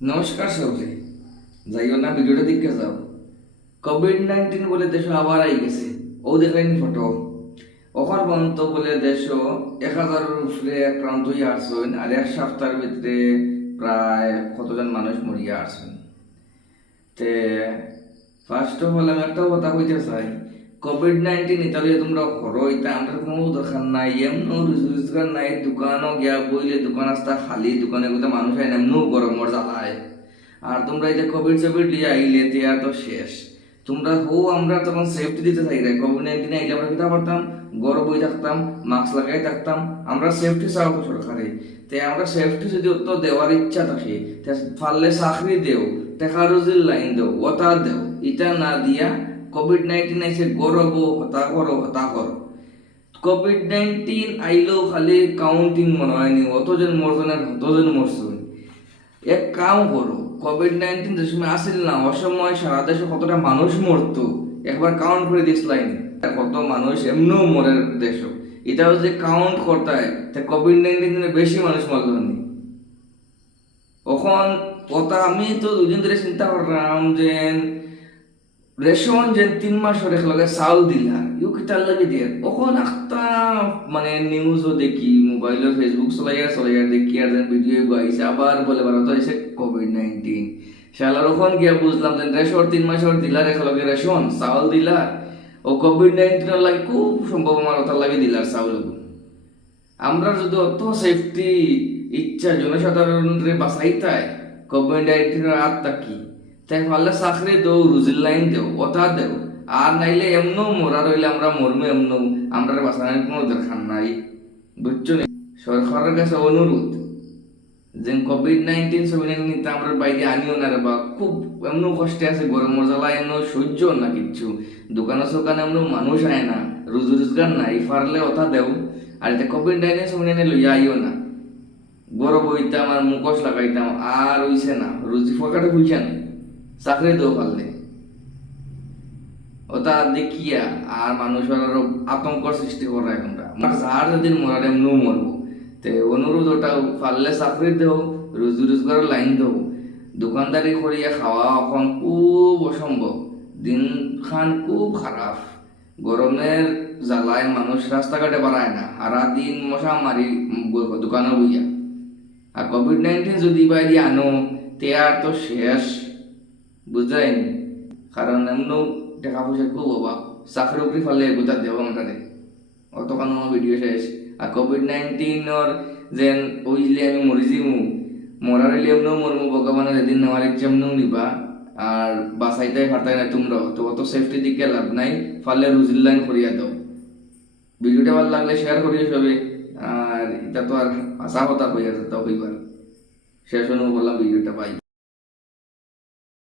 নমস্কার সবরে, যাইও না ভিডিওটা দেখে যাও। কোভিড-19 বলে দেশ আবার আই গেছে। ও দেখলেনি ফটো। ওখান পর্যন্ত বলে দেশ 1000-এর উপরে আক্রান্ত হয়ে আসছেন, আর এক সপ্তাহের ভিতরে প্রায় কতজন মানুষ মরিয়া আসছেন। তে ফার্স্ট অফ অল আমি একটা কথা কইতে চাই, কোভিড-19 ইতালি তোমরা হরো, এটা আমরা কোনো দরকার নাই। এমন রোজগার নাই, দোকানও গিয়া বইলে দোকান আসতা খালি, দোকানে কোথাও মানুষ হয় না, এমনও গরমর জ্বালায়। আর তোমরা এই যে কোভিড লিয়ে আইলে আর তো শেষ। তোমরা আমরা তখন সেফটি দিতে চাই রে। কোভিড-19 আইলে আমরা কিতা পারতাম, গরম বই থাকতাম, মাস্ক লাগাই থাকতাম, আমরা সেফটি চাও সরকারে। তে আমরা সেফটি যদি অত দেওয়ার ইচ্ছা থাকে, পারলে চাকরি দেও, টাকা রুজির লাইন দেও, ওটা দেও। এটা না দিয়া কোভিড-19 আইসে গরব হতা করো হতা করো। কোভিড-19 আইলেও খালি কাউন্টিং মনে হয়নি, অতজন মরছেন আর অতজন মরছেন। এক কাম করো, কোভিড-19 যে সময় আসিল না, অসময় সারা দেশে কতটা মানুষ মরতো একবার কাউন্ট করে দিসলাইন। কত মানুষ এমনিও মরে দেশ, এটা যে কাউন্ট করতে হয়, কোভিড-19 বেশি মানুষ মরল। ওখন কথা আমি তো দুদিন ধরে চিন্তা করলাম যে রেশন যে 3 মাস লগে চাউল দিলা ইউ কিতার লাগে দিয়ে ওখন একটা মানে নিউজও দেখি, মোবাইল ফেসবুক চলাইয়া দেখি, আর ভিডিও গাইছে আবার বলে তো এসে কোভিড-19 শালার। ওখন গিয়া বুঝলাম যে রেশন 3 মাস দিলার একলগে রেশন চাউল দিলার, ও কোভিড-19 লাগে খুব সম্ভব আমার ওটার লাগে দিলার চাউল। আমরা যদি অত সেফটি ইচ্ছা জনসাধারণরে বাঁচাইতাই কোভিড-19 আত্মা কি, তাই পারলে চাকরি দেও, রুজির লাইন দেও, ওটা দেও। আর নাইলে এমনও মরা রইলে আমরা মরমু, এমনও আমরা বাঁচানোর কোনো দরকার নাই। বুঝছো নি? সরকারের কাছে অনুরোধ যে কোভিড-19 নিতে আমরা বাইরে আনিও না রে বা। খুব এমন কষ্টে আছে, গরমের জ্বালা এমন সহ্য না কিচ্ছু, দোকানে সোকানে এমন মানুষ আয় না, রোজগার নাই, পারলে ওটা দেও। আর এটা কোভিড-19 লইয়া আইও না, গরম হইতাম আর মুখোশ লাগাইতাম, আর হইছে না, রুজি ফকাটে বুঝছে না, চাকরি দেও পারলে। ওটা দেখিয়া আর মানুষের আরো আতঙ্ক সৃষ্টি করা এখনটা আমার যার যেদিন মরার এমনও মরবো। তে অনুরোধ ওটা পারলে চাকরি দেও, রোজগারের লাইন দেও। দোকানদারি করিয়া খাওয়া এখন খুব অসম্ভব, দিন খান খুব খারাপ। গরমের জ্বালায় মানুষ রাস্তাঘাটে বাড়ায় না, সারা দিন মশা মারি দোকানে বইয়া। আর কোভিড-19 যদি বাইরে আনো তে আর তো শেষ, বুঝলেন? কারণ এমনও টাকা পয়সা খুব অভাব, চাকরি উপরি ফালে গোটা দেব আমাদের অতখান ভিডিও শেষ। আর কোভিড-19 যেন ওইলে আমি মরি যাইমু, মরার হইলে এমনও মরমু, ভগবানের যেদিন নেওয়ার ইচ্ছা এমনও নিবা। আর বাঁচাইতে পারতাই না তোমরা, তো অত সেফটি দিকে লাভ নাই, ফালে রুজির লাইন করিয়া দাও। ভিডিওটা ভালো লাগলে শেয়ার করিয়ে সবে। আর এটা তো আর আশা কথা হইয়া যেত হইবার, শেষ অনু বললাম ভিডিওটা পাই।